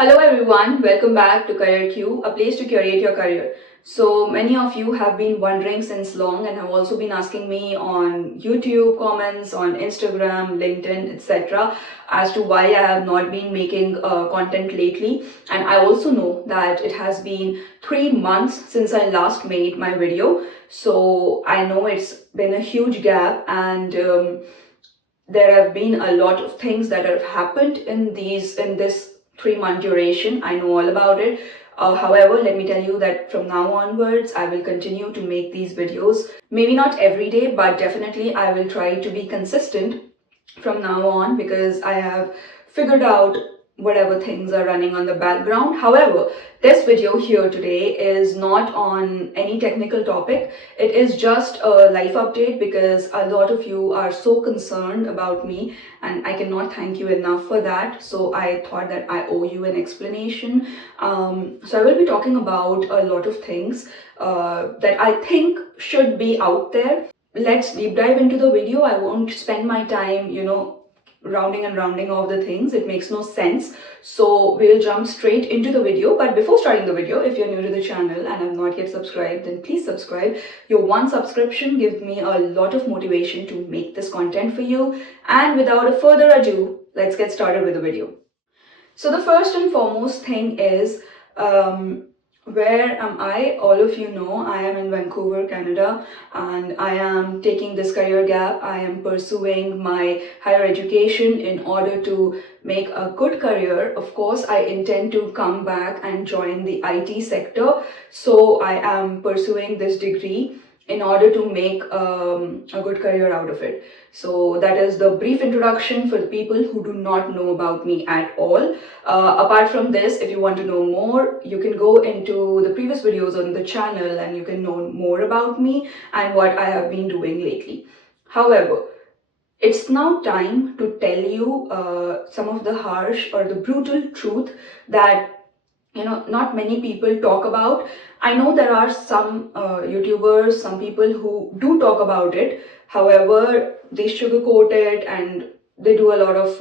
Hello everyone, welcome back to Career Q, a place to curate your career. So many of you have been wondering since long and have also been asking me on YouTube comments, on Instagram, LinkedIn, etc. as to why I have not been making content lately. And I also know that it has been 3 months since I last made my video. So I know it's been a huge gap and there have been a lot of things that have happened in this 3 month duration. I know all about it. However, let me tell you that from now onwards, I will continue to make these videos. Maybe not every day, but definitely I will try to be consistent from now on because I have figured out whatever things are running on the background. However, this video here today is not on any technical topic. It is just a life update because a lot of you are so concerned about me and I cannot thank you enough for that. So I thought that I owe you an explanation. So I will be talking about a lot of things that I think should be out there. Let's deep dive into the video. I won't spend my time, rounding and rounding off the things. It makes no sense. So we'll jump straight into the video. But before starting the video, if you're new to the channel and have not yet subscribed, then please subscribe. Your one subscription gives me a lot of motivation to make this content for you. And without a further ado, let's get started with the video. So the first and foremost thing is, where am I? All of you know I am in Vancouver, Canada, and I am taking this career gap. I am pursuing my higher education in order to make a good career. Of course, I intend to come back and join the IT sector. So I am pursuing this degree in order to make a good career out of it. So that is the brief introduction for the people who do not know about me at all. Apart from this, if you want to know more, you can go into the previous videos on the channel and you can know more about me and what I have been doing lately. However, it's now time to tell you some of the harsh or the brutal truth that not many people talk about. I know there are some YouTubers, some people who do talk about it. However, they sugarcoat it and they do a lot of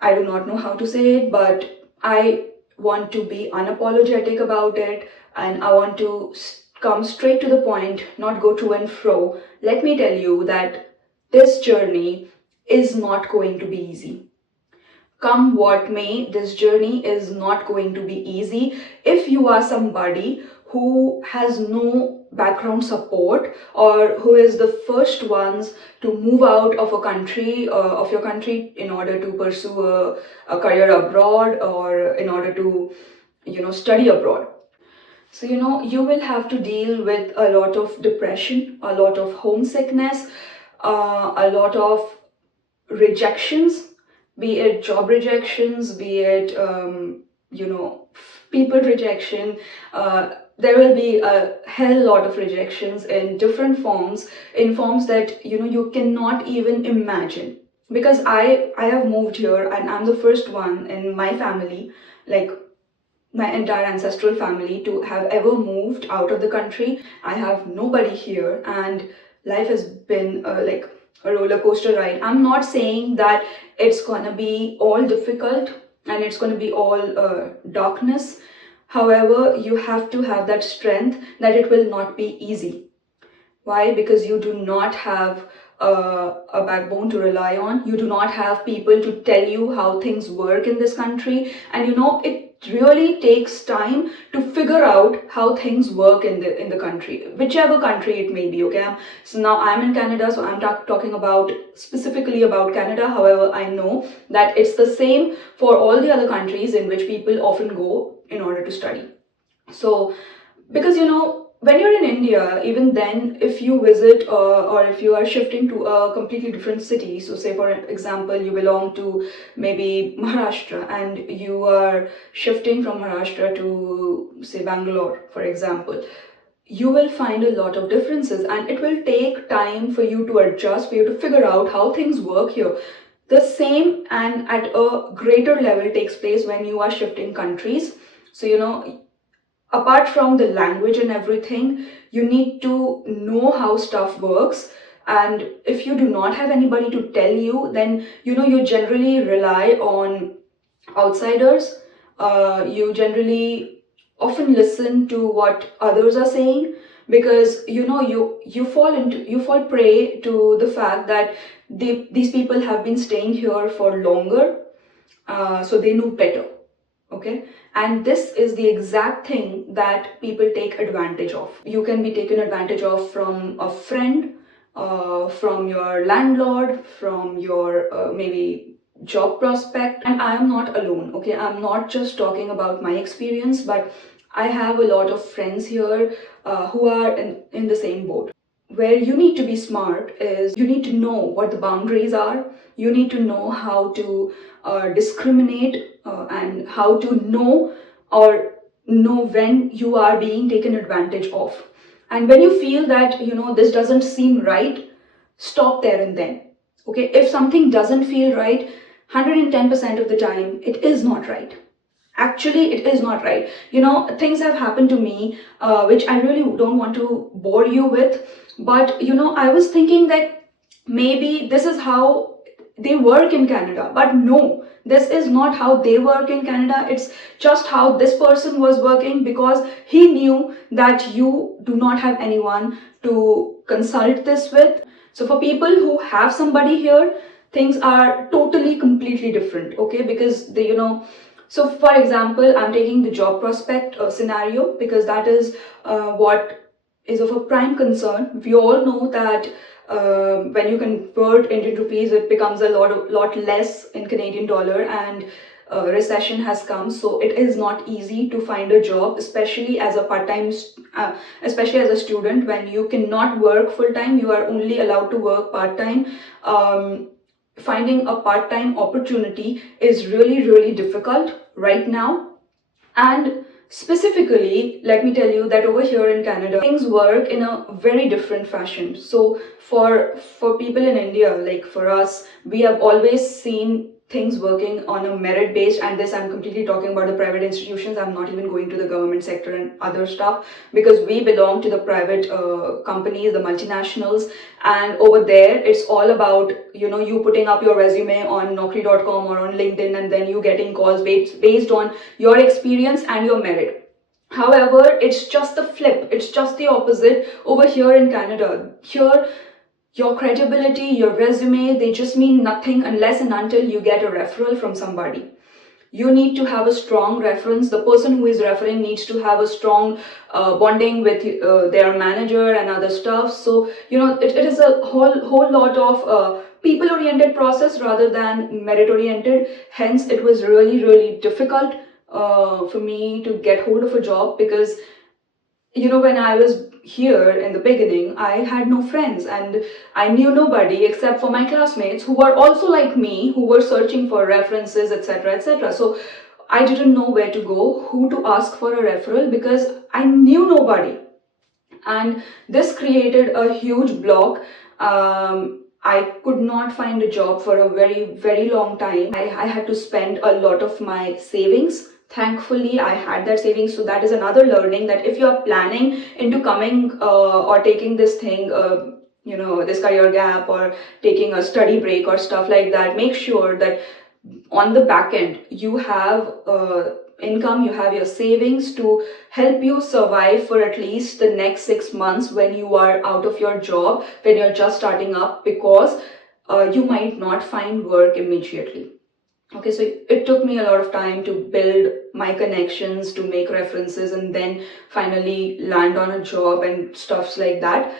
I do not know how to say it, but I want to be unapologetic about it and I want to come straight to the point, not go to and fro. Let me tell you that this journey is not going to be easy. Come what may, this journey is not going to be easy. If you are somebody who has no background support or who is the first ones to move out of a country, of your country in order to pursue a career abroad or in order to, study abroad. So, you will have to deal with a lot of depression, a lot of homesickness, a lot of rejections, be it job rejections, be it people rejection. There will be a hell lot of rejections in different forms, in forms that you cannot even imagine. Because I have moved here and I'm the first one in my family, like my entire ancestral family, to have ever moved out of the country. I have nobody here and life has been like a roller coaster ride. I'm not saying that it's gonna be all difficult and it's gonna be all darkness. However, you have to have that strength that it will not be easy. Why? Because you do not have a backbone to rely on. You do not have people to tell you how things work in this country. And it really takes time to figure out how things work in the country, whichever country it may be. Okay, so now I'm in Canada, so I'm talking about specifically about Canada. However, I know that it's the same for all the other countries in which people often go in order to study. So because when you're in India, even then, if you visit or if you are shifting to a completely different city, so say for example, you belong to maybe Maharashtra and you are shifting from Maharashtra to say Bangalore, for example, you will find a lot of differences and it will take time for you to adjust, for you to figure out how things work here. The same and at a greater level takes place when you are shifting countries. So apart from the language and everything, you need to know how stuff works. And if you do not have anybody to tell you, then you generally rely on outsiders, you generally often listen to what others are saying, because you fall prey to the fact that these people have been staying here for longer, so they know better. Okay, and this is the exact thing that people take advantage of. You can be taken advantage of from a friend, from your landlord, from your maybe job prospect. And I am not alone. Okay, I'm not just talking about my experience, but I have a lot of friends here who are in the same boat. Where you need to be smart is you need to know what the boundaries are. You need to know how to discriminate, and how to know or know when you are being taken advantage of. And when you feel that this doesn't seem right, stop there and then. Okay, if something doesn't feel right, 110% of the time it is not right. Actually, it is not right. Things have happened to me, which I really don't want to bore you with. But I was thinking that maybe this is how they work in Canada. But no, this is not how they work in Canada. It's just how this person was working, because he knew that you do not have anyone to consult this with. So for people who have somebody here, things are totally completely different. Okay, because they so for example, I'm taking the job prospect scenario, because that is what is of a prime concern. We all know that when you convert Indian rupees, it becomes a lot less in Canadian dollar, and recession has come, so it is not easy to find a job, especially as a especially as a student. When you cannot work full time, you are only allowed to work part time. Finding a part time opportunity is really difficult right now. And specifically, let me tell you that over here in Canada, things work in a very different fashion. So for people in India, like for us, we have always seen things working on a merit based, and this I'm completely talking about the private institutions. I'm not even going to the government sector and other stuff, because we belong to the private companies, the multinationals. And over there it's all about you putting up your resume on naukri.com or on LinkedIn, and then you getting calls based on your experience and your merit. However, it's just the flip, it's just the opposite over here in Canada. Here, your credibility, your resume, they just mean nothing unless and until you get a referral from somebody. You need to have a strong reference. The person who is referring needs to have a strong bonding with their manager and other stuff. So it is a whole lot of people oriented process rather than merit oriented. Hence it was really difficult for me to get hold of a job, because when I was here in the beginning, I had no friends and I knew nobody except for my classmates, who were also like me, who were searching for references, etc., etc. So I didn't know where to go, who to ask for a referral, because I knew nobody. And this created a huge block. I could not find a job for a very long time. I had to spend a lot of my savings. Thankfully, I had that savings. So that is another learning, that if you are planning into coming or taking this thing, this career gap, or taking a study break or stuff like that, make sure that on the back end you have income, you have your savings to help you survive for at least the next 6 months when you are out of your job, when you're just starting up, because you might not find work immediately. Okay, so it took me a lot of time to build my connections, to make references, and then finally land on a job and stuffs like that.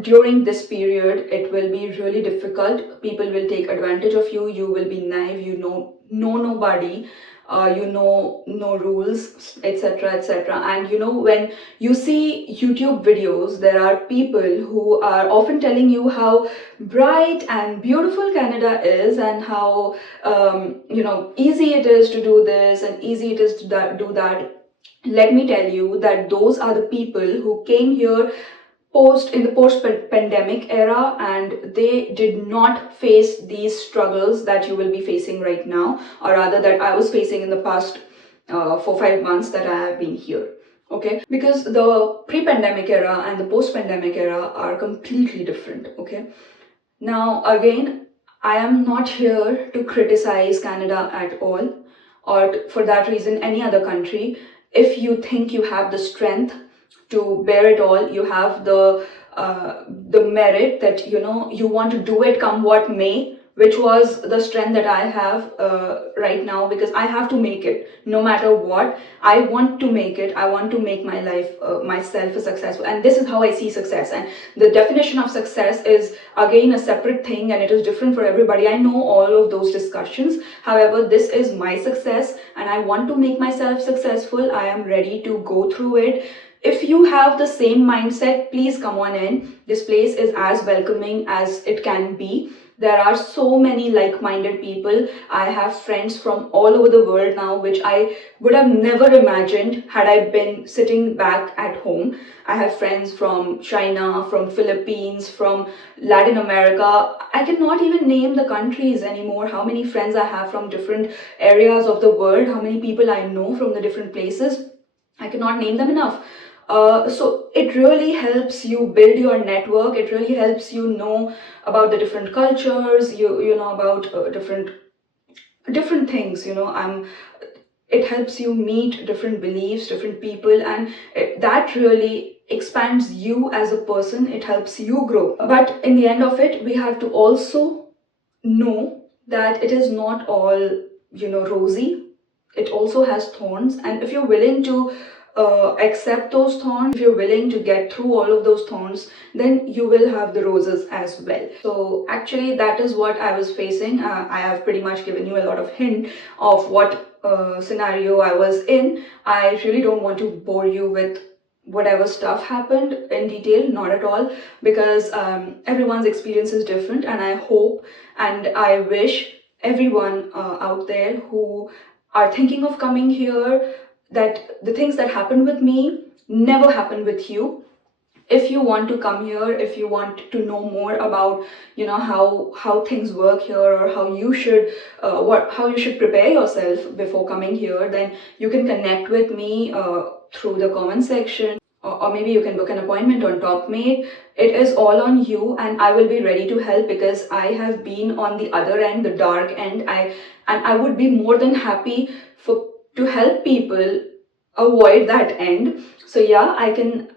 During this period, it will be really difficult. People will take advantage of you. You will be naive. Know nobody. You know no rules, etc., etc. And when you see YouTube videos, there are people who are often telling you how bright and beautiful Canada is, and how easy it is to do this and easy it is to do that. Let me tell you that those are the people who came here in the post pandemic era, and they did not face these struggles that you will be facing right now, or rather that I was facing in the past 4-5 months that I have been here. Okay, because the pre-pandemic era and the post-pandemic era are completely different. Okay, now again, I am not here to criticize Canada at all, or for that reason, any other country. If you think you have the strength to bear it all, you have the merit that you want to do it come what may, which was the strength that I have right now, because I have to make it no matter what. I want to make it. I want to make my life myself a successful, and this is how I see success. And the definition of success is again a separate thing, and it is different for everybody. I know all of those discussions. However, this is my success, and I want to make myself successful. I am ready to go through it. If you have the same mindset, please come on in. This place is as welcoming as it can be. There are so many like-minded people. I have friends from all over the world now, which I would have never imagined had I been sitting back at home. I have friends from China, from Philippines, from Latin America. I cannot even name the countries anymore, how many friends I have from different areas of the world, how many people I know from the different places. I cannot name them enough. So it really helps you build your network. It really helps you know about the different cultures. You know about different things. It helps you meet different beliefs, different people, and that really expands you as a person. It helps you grow. But in the end of it, we have to also know that it is not all rosy. It also has thorns, and if you're willing to accept those thorns, if you're willing to get through all of those thorns, then you will have the roses as well. So actually that is what I was facing. I have pretty much given you a lot of hint of what scenario I was in. I really don't want to bore you with whatever stuff happened in detail, not at all, because everyone's experience is different, and I hope and I wish everyone out there who are thinking of coming here, that the things that happened with me never happen with you. If you want to come here, if you want to know more about how things work here, or how you should how you should prepare yourself before coming here, then you can connect with me through the comment section, or maybe you can book an appointment on TopMate. It is all on you, and I will be ready to help, because I have been on the other end, the dark end. I would be more than happy to help people avoid that end. So yeah, I can,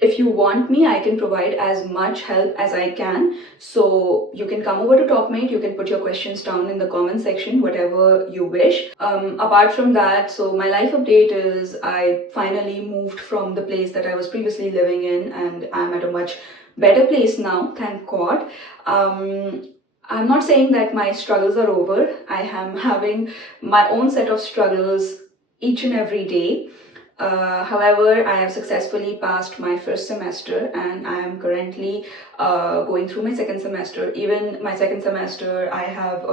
if you want me, I can provide as much help as I can. So you can come over to TopMate. You can put your questions down in the comment section, whatever you wish. Apart from that, so my life update is I finally moved from the place that I was previously living in, and I'm at a much better place now, thank God. I'm not saying that my struggles are over. I am having my own set of struggles each and every day. However, I have successfully passed my first semester, and I am currently going through my second semester. Even my second semester, I have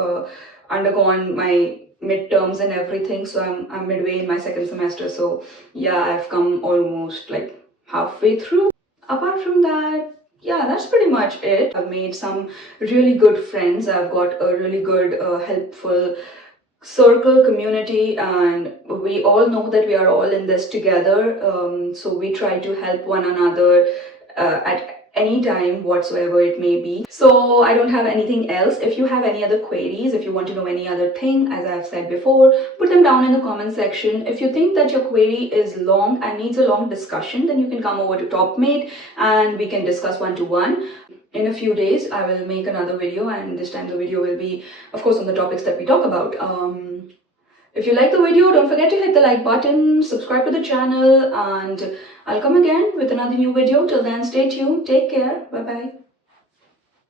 undergone my midterms and everything, so I'm midway in my second semester. So yeah, I've come almost like halfway through. Apart from that, yeah, that's pretty much it. I've made some really good friends. I've got a really good, helpful circle, community, and we all know that we are all in this together. So we try to help one another at any time whatsoever it may be. So I don't have anything else. If you have any other queries, if you want to know any other thing, as I've said before, put them down in the comment section. If you think that your query is long and needs a long discussion, then you can come over to TopMate and we can discuss one-to-one. In a few days, I will make another video, and this time the video will be, of course, on the topics that we talk about. If you like the video, don't forget to hit the like button, subscribe to the channel, and I'll come again with another new video. Till then, stay tuned. Take care. Bye-bye.